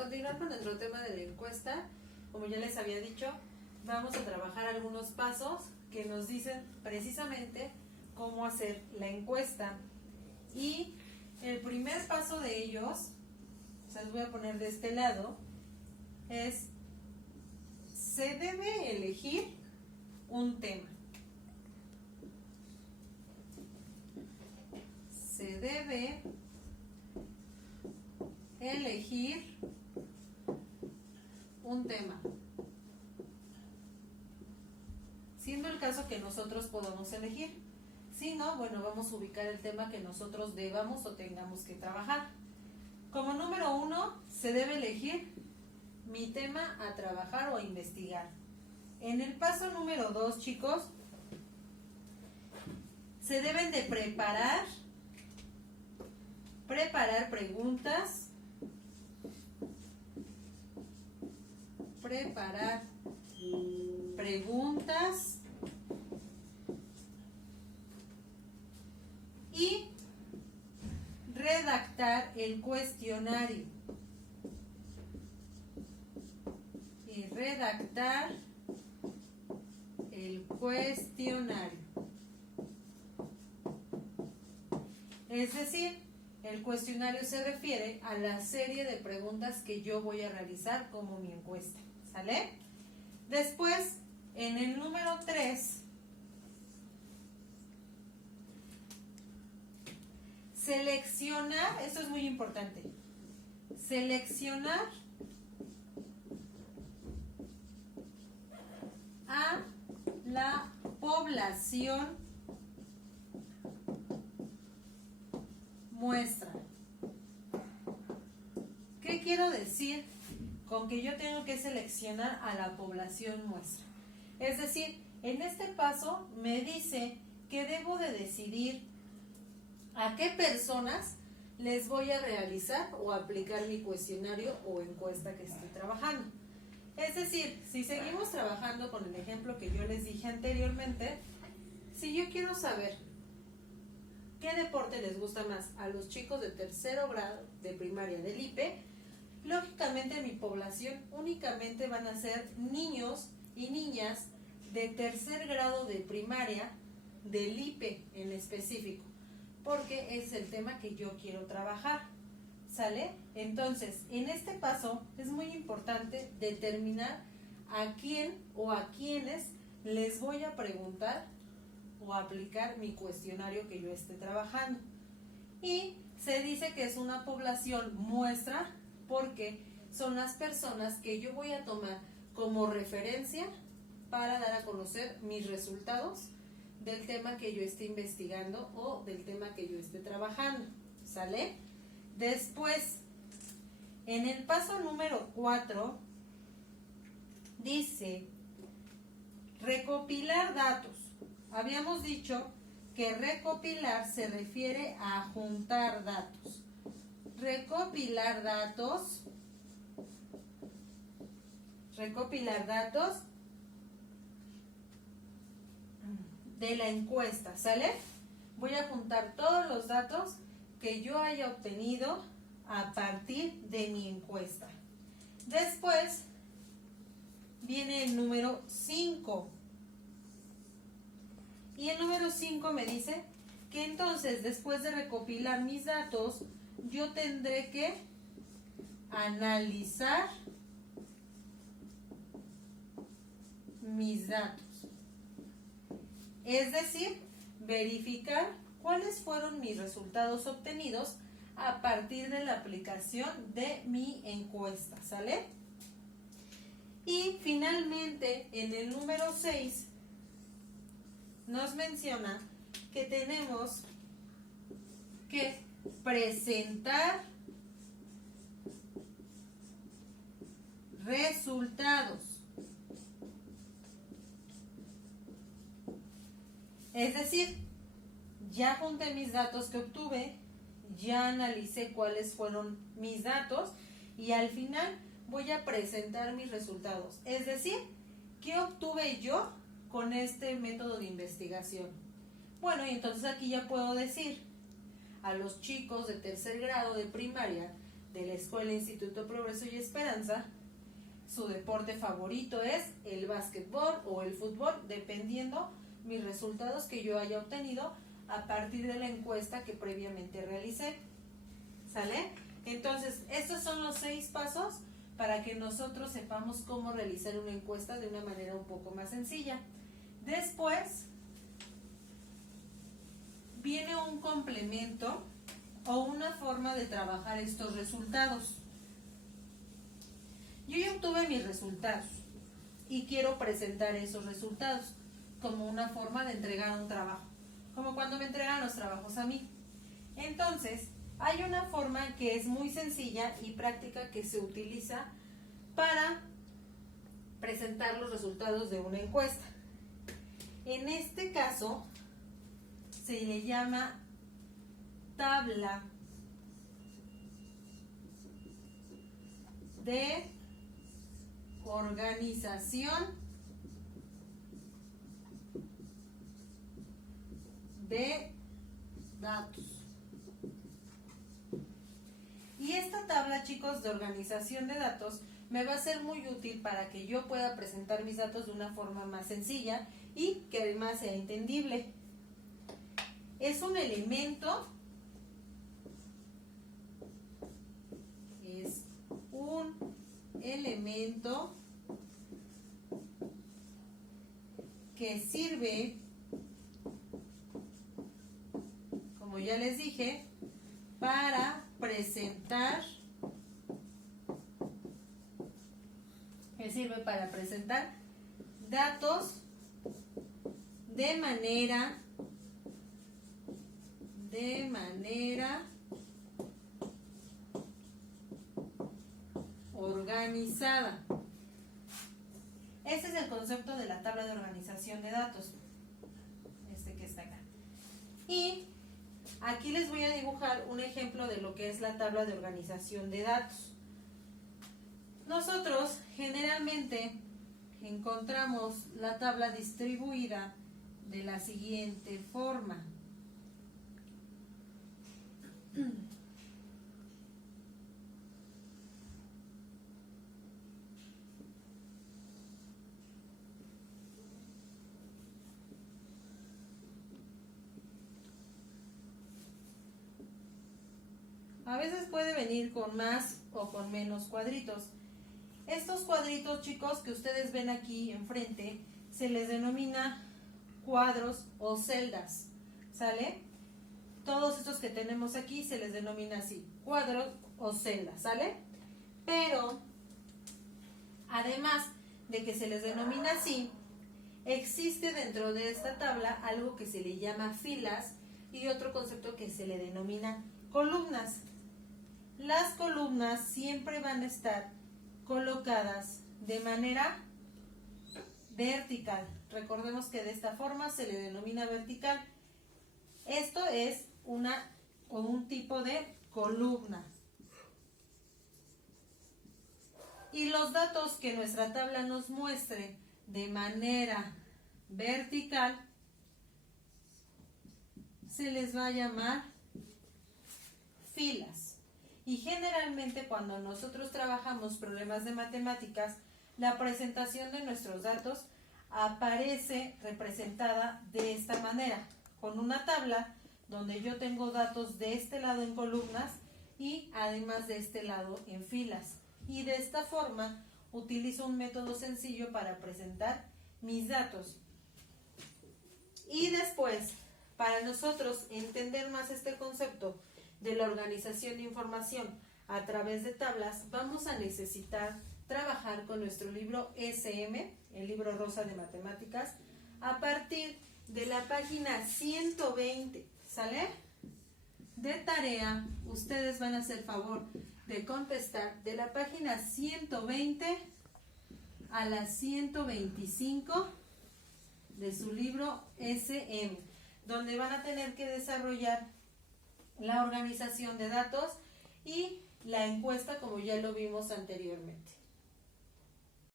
continuar con nuestro tema de la encuesta, como ya les había dicho, vamos a trabajar algunos pasos que nos dicen precisamente cómo hacer la encuesta. Y el primer paso de ellos, se los voy a poner de este lado, es: se debe elegir un tema. Se debe elegir un tema, siendo el caso que nosotros podamos elegir. Si no, bueno, vamos a ubicar el tema que nosotros debamos o tengamos que trabajar. Como número 1, se debe elegir mi tema a trabajar o a investigar. En el paso número 2, chicos, se deben de preparar preguntas, y redactar el cuestionario. Es decir, el cuestionario se refiere a la serie de preguntas que yo voy a realizar como mi encuesta. ¿Sale? Después, en el número 3, seleccionar, esto es muy importante, seleccionar a la población muestra. ¿Qué quiero decir con que yo tengo que seleccionar a la población muestra? Es decir, en este paso me dice que debo de decidir a qué personas les voy a realizar o aplicar mi cuestionario o encuesta que estoy trabajando. Es decir, si seguimos trabajando con el ejemplo que yo les dije anteriormente, si yo quiero saber qué deporte les gusta más a los chicos de tercero grado de primaria del IPE, lógicamente mi población únicamente van a ser niños y niñas de tercer grado de primaria del IPE en específico, porque es el tema que yo quiero trabajar. ¿Sale? Entonces, en este paso es muy importante determinar a quién o a quiénes les voy a preguntar o aplicar mi cuestionario que yo esté trabajando. Y se dice que es una población muestra porque son las personas que yo voy a tomar como referencia para dar a conocer mis resultados del tema que yo esté investigando o del tema que yo esté trabajando. ¿Sale? Después, en el paso número 4, dice recopilar datos. Habíamos dicho que recopilar se refiere a juntar datos. Recopilar datos de la encuesta, ¿sale? Voy a juntar todos los datos que yo haya obtenido a partir de mi encuesta. Después viene el número 5. Y el número 5 me dice que entonces, después de recopilar mis datos, yo tendré que analizar mis datos. Es decir, verificar cuáles fueron mis resultados obtenidos a partir de la aplicación de mi encuesta, ¿sale? Y finalmente, en el número 6, nos menciona que tenemos que presentar resultados. Es decir, ya junté mis datos que obtuve, ya analicé cuáles fueron mis datos y al final voy a presentar mis resultados. Es decir, ¿qué obtuve yo con este método de investigación? Bueno, y entonces aquí ya puedo decir a los chicos de tercer grado de primaria de la Escuela Instituto Progreso y Esperanza, su deporte favorito es el básquetbol o el fútbol, dependiendo mis resultados que yo haya obtenido a partir de la encuesta que previamente realicé. ¿Sale? Entonces, estos son los 6 pasos para que nosotros sepamos cómo realizar una encuesta de una manera un poco más sencilla. Después viene un complemento o una forma de trabajar estos resultados. Yo ya obtuve mis resultados y quiero presentar esos resultados como una forma de entregar un trabajo, como cuando me entregan los trabajos a mí. Entonces, hay una forma que es muy sencilla y práctica que se utiliza para presentar los resultados de una encuesta. En este caso, se le llama tabla de organización de datos. Y esta tabla, chicos, de organización de datos me va a ser muy útil para que yo pueda presentar mis datos de una forma más sencilla y que además sea entendible. Es un elemento, que sirve, como ya les dije, para presentar, datos de manera organizada. Ese es el concepto de la tabla de organización de datos, este que está acá. Y aquí les voy a dibujar un ejemplo de lo que es la tabla de organización de datos. Nosotros generalmente encontramos la tabla distribuida de la siguiente forma. A veces puede venir con más o con menos cuadritos. Estos cuadritos, chicos, que ustedes ven aquí enfrente, se les denomina cuadros o celdas, ¿sale? Todos estos que tenemos aquí se les denomina así, cuadros o celdas, ¿sale? Pero, además de que se les denomina así, existe dentro de esta tabla algo que se le llama filas y otro concepto que se le denomina columnas. Las columnas siempre van a estar colocadas de manera vertical. Recordemos que de esta forma se le denomina vertical. Esto es un tipo de columna. Y los datos que nuestra tabla nos muestre de manera vertical se les va a llamar filas. Y generalmente cuando nosotros trabajamos problemas de matemáticas, la presentación de nuestros datos aparece representada de esta manera, con una tabla donde yo tengo datos de este lado en columnas y además de este lado en filas. Y de esta forma utilizo un método sencillo para presentar mis datos. Y después, para nosotros entender más este concepto de la organización de información a través de tablas, vamos a necesitar trabajar con nuestro libro SM, el libro rosa de matemáticas, a partir de la página 120, ¿sale? De tarea, ustedes van a hacer favor de contestar de la página 120 a la 125 de su libro SM, donde van a tener que desarrollar la organización de datos y la encuesta como ya lo vimos anteriormente.